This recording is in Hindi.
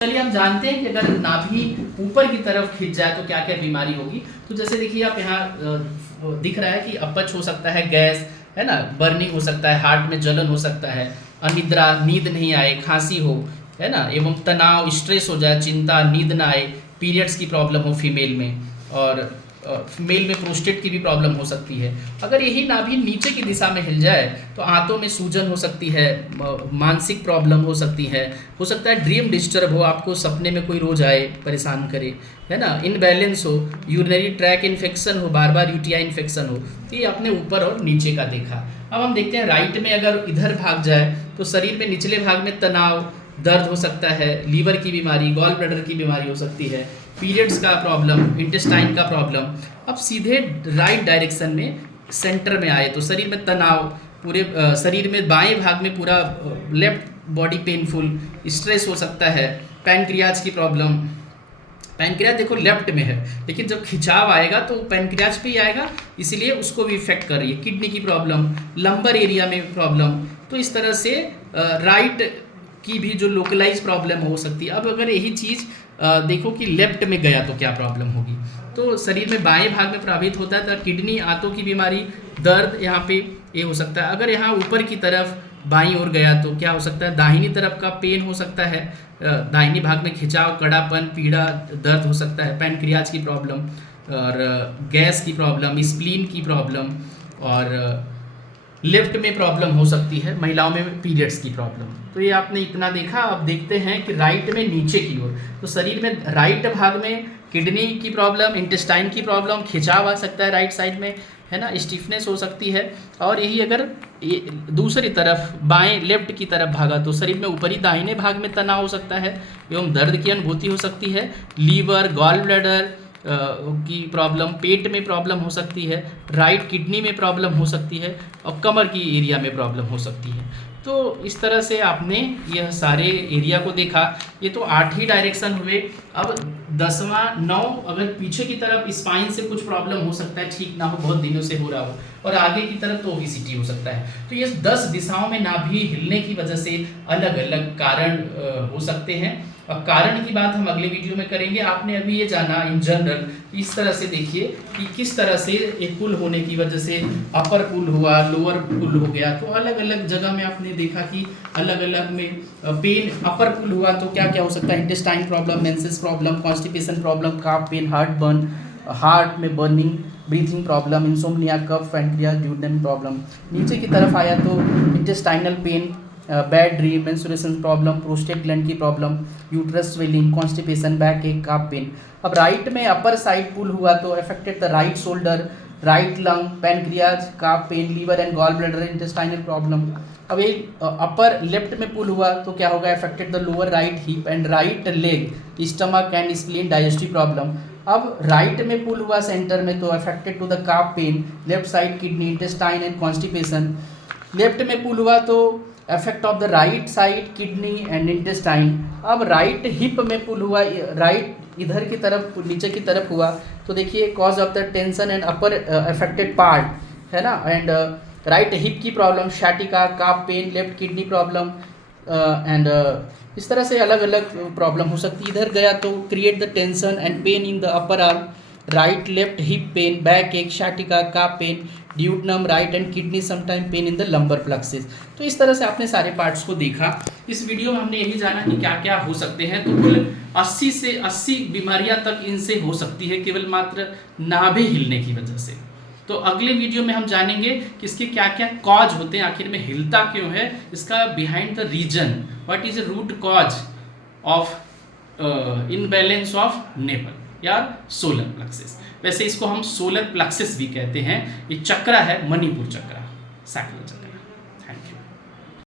चलिए हम जानते हैं कि अगर नाभि ऊपर की तरफ खिंच जाए तो क्या क्या बीमारी होगी। तो जैसे देखिए आप यहाँ दिख रहा है कि अपच हो सकता है, गैस है ना, बर्निंग हो सकता है, हार्ट में जलन हो सकता है, अनिद्रा, नींद नहीं आए, खांसी हो, है ना, एवं तनाव, स्ट्रेस हो जाए, चिंता, नींद ना आए, पीरियड्स की प्रॉब्लम हो फीमेल में, और मेल में प्रोस्टेट की भी प्रॉब्लम हो सकती है। अगर यही नाभि नीचे की दिशा में हिल जाए तो आंतों में सूजन हो सकती है, मानसिक प्रॉब्लम हो सकती है, हो सकता है ड्रीम डिस्टर्ब हो, आपको सपने में कोई रोज आए परेशान करे, है ना, इनबैलेंस हो, यूरिनरी ट्रैक इन्फेक्शन हो, बार बार यूटीआई इन्फेक्शन हो। तो ये आपने ऊपर और नीचे का देखा। अब हम देखते हैं राइट में अगर इधर भाग जाए तो शरीर में निचले भाग में तनाव, दर्द हो सकता है, लीवर की बीमारी, गॉल ब्लैडर की बीमारी हो सकती है, पीरियड्स का प्रॉब्लम, इंटेस्टाइन का प्रॉब्लम। अब सीधे राइट डायरेक्शन में सेंटर में आए तो शरीर में तनाव, पूरे शरीर में बाएं भाग में पूरा लेफ्ट बॉडी पेनफुल, स्ट्रेस हो सकता है, पैनक्रियाज की प्रॉब्लम। पैनक्रियाज देखो लेफ्ट में है, लेकिन जब खिंचाव आएगा तो पैनक्रियाज पे ही आएगा, इसीलिए उसको भी इफेक्ट कर रही है। किडनी की प्रॉब्लम, लंबर एरिया में प्रॉब्लम। तो इस तरह से राइट की भी जो लोकलाइज प्रॉब्लम हो सकती है। अब अगर यही चीज़ देखो कि लेफ्ट में गया तो क्या प्रॉब्लम होगी। तो शरीर में बाएं भाग में प्रभावित होता है तो किडनी, आंतों की बीमारी, दर्द यहाँ पे ये हो सकता है। अगर यहाँ ऊपर की तरफ बाईं ओर गया तो क्या हो सकता है, दाहिनी तरफ का पेन हो सकता है, दाहिनी भाग में खिंचाव, कड़ापन, पीड़ा, दर्द हो सकता है, पैनक्रियाज की प्रॉब्लम और गैस की प्रॉब्लम, स्प्लीन की प्रॉब्लम, और लेफ्ट में प्रॉब्लम हो सकती है, महिलाओं में पीरियड्स की प्रॉब्लम। तो ये आपने इतना देखा। अब देखते हैं कि राइट में नीचे की ओर, तो शरीर में राइट भाग में किडनी की प्रॉब्लम, इंटेस्टाइन की प्रॉब्लम, खिंचाव आ सकता है राइट साइड में, है ना, स्टिफनेस हो सकती है। और यही अगर दूसरी तरफ बाएं लेफ्ट की तरफ भागा तो शरीर में ऊपरी दाहिने भाग में तनाव हो सकता है एवं दर्द की अनुभूति हो सकती है, लीवर, गॉल ब्लैडर की प्रॉब्लम, पेट में प्रॉब्लम हो सकती है, राइट किडनी में प्रॉब्लम हो सकती है, और कमर की एरिया में प्रॉब्लम हो सकती है। तो इस तरह से आपने यह सारे एरिया को देखा। ये तो 8 ही डायरेक्शन हुए। अब 10वां 9, अगर पीछे की तरफ स्पाइन से कुछ प्रॉब्लम हो सकता है, ठीक ना हो, बहुत दिनों से हो रहा हो, और आगे की तरफ तो ओबेसिटी हो सकता है। तो ये 10 दिशाओं में नाभि हिलने की वजह से अलग अलग कारण हो सकते हैं। अब कारण की बात हम अगले वीडियो में करेंगे। आपने अभी ये जाना इन जनरल, इस तरह से देखिए कि किस तरह से एक पुल होने की वजह से अपर पुल हुआ, लोअर पुल हो गया। तो अलग अलग जगह में आपने देखा कि अलग अलग में पेन, अपर पुल हुआ तो क्या क्या हो सकता है, intestine problem, menses problem, constipation problem, calf pain, heartburn, heart में burning, breathing problem, insomnia, cough, pancreas, duodenum problem. नीचे की तरफ आया तो intestinal pain, bad dream, menstruation problem, prostate gland की problem, uterus swelling, constipation, backache, calf pen. अब राइट में अपर साइड पुल हुआ तो affected the right shoulder, right lung, pancreas, calf pain, liver and gall bladder, intestinal problem. अब एक अपर लेफ्ट में पुल हुआ तो क्या होगा, affected the lower right hip and right leg, stomach and spleen, digestive problem. अब राइट में पुल हुआ सेंटर में तो affected to the calf pain, left side kidney, intestine and constipation. Left में पुल हुआ तो effect of the right side kidney and intestine. अब राइट हिप में पुल हुआ, राइट इधर की तरफ, नीचे की तरफ हुआ तो देखिए cause of the tension and upper affected part, है ना, एंड राइट हिप की problem, sciatica, calf pain, left kidney problem, and इस तरह से अलग अलग प्रॉब्लम हो सकती है। इधर गया तो create the tension and pain in the upper arm, right left hip pain, backache, sciatica, calf pain, duodenum, right and kidney sometime pain in the lumbar plexus. तो इस तरह से आपने सारे पार्ट्स को देखा। इस वीडियो में हमने यही जाना कि क्या क्या हो सकते हैं। तो कुल 80 से 80 बीमारियां तक इनसे हो सकती है, केवल मात्र नाभि हिलने की वजह से। तो अगले वीडियो में हम जानेंगे कि इसके क्या क्या कॉज होते हैं, आखिर में हिलता क्यों है, इसका behind the reason, what is the root cause of imbalance of navel या सोलर प्लेक्सिस। वैसे इसको हम सोलर प्लेक्सिस भी कहते हैं। ये चक्र है, मणिपुर चक्र, सैक्रल चक्र।